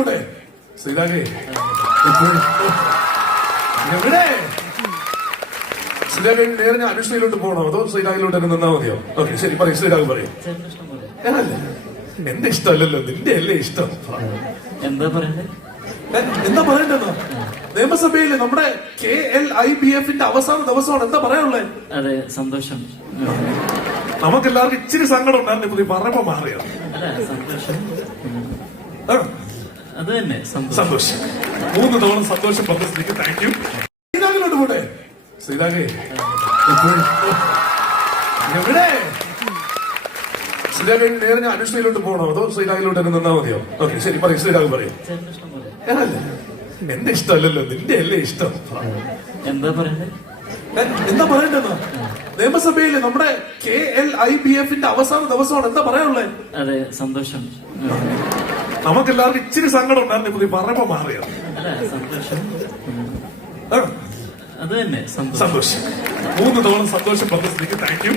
പോട്ടെ സീതാകെ എവിടെ? നേരെ ഞാൻ അനുഷ്ഠയിലോട്ട് പോകണോ? അതോ ശ്രീരാഗിലോട്ട് തന്നെ നിന്നാ മതിയോ? ഓക്കെ ശരി പറയും ശ്രീരാഗ് പറയും. എന്റെ ഇഷ്ടം അല്ലല്ലോ എന്റെ ഇഷ്ടമല്ലല്ലോ നിന്റെ അല്ലേ ഇഷ്ടം? എന്താ പറയണ്ടേ? എന്താ പറയണ്ടെന്നോ? നിയമസഭയിൽ നമ്മുടെ കെ എൽ ഐ ബി എഫിന്റെ അവസാന ദിവസമാണ്. എന്താ പറയാനുള്ളത് അതെ സന്തോഷം. നമുക്ക് എല്ലാവർക്കും ഇച്ചിരി സങ്കടം ഉണ്ടായിരുന്നു പറഞ്ഞപ്പോ മാറിയോ? സന്തോഷം. അത് തന്നെ. സന്തോഷം. മൂന്ന് തവണ സന്തോഷം പറഞ്ഞിട്ട് താങ്ക് യു ശ്രീരാഗിലോട്ട് പോട്ടെ. ശ്രീരാഗേ എവിടെ? ശ്രീരാഗ് നേരെ ഞാൻ അനുഷ്ഠയിലോട്ട് പോകണോ? അതോ ശ്രീരാഗിലോട്ട് തന്നെ നിന്നാ മതിയോ? ഓക്കെ ശരി പറയും. ശ്രീരാഗ് പറയും. എന്റെ ഇഷ്ടം അല്ലല്ലോ എന്റെ ഇഷ്ടമല്ലല്ലോ. നിന്റെ അല്ലേ ഇഷ്ടം? എന്താ പറയണ്ടേ? എന്താ പറയണ്ടെന്നോ? നിയമസഭയിൽ നമ്മുടെ കെ എൽ ഐ ബി എഫിന്റെ അവസാന ദിവസമാണ്. എന്താ പറയാനുള്ളത് അതെ സന്തോഷം. നമുക്ക് എല്ലാവർക്കും ഇച്ചിരി സങ്കടം ഉണ്ടായിരുന്നു ഇപ്പൊ പറയുമ്പോ പറഞ്ഞപ്പോ മാറിയോ സന്തോഷം. അത് തന്നെ സന്തോഷം. സന്തോഷം. മൂന്ന് തവണ സന്തോഷം പ്രദർശിപ്പിക്കും താങ്ക് യു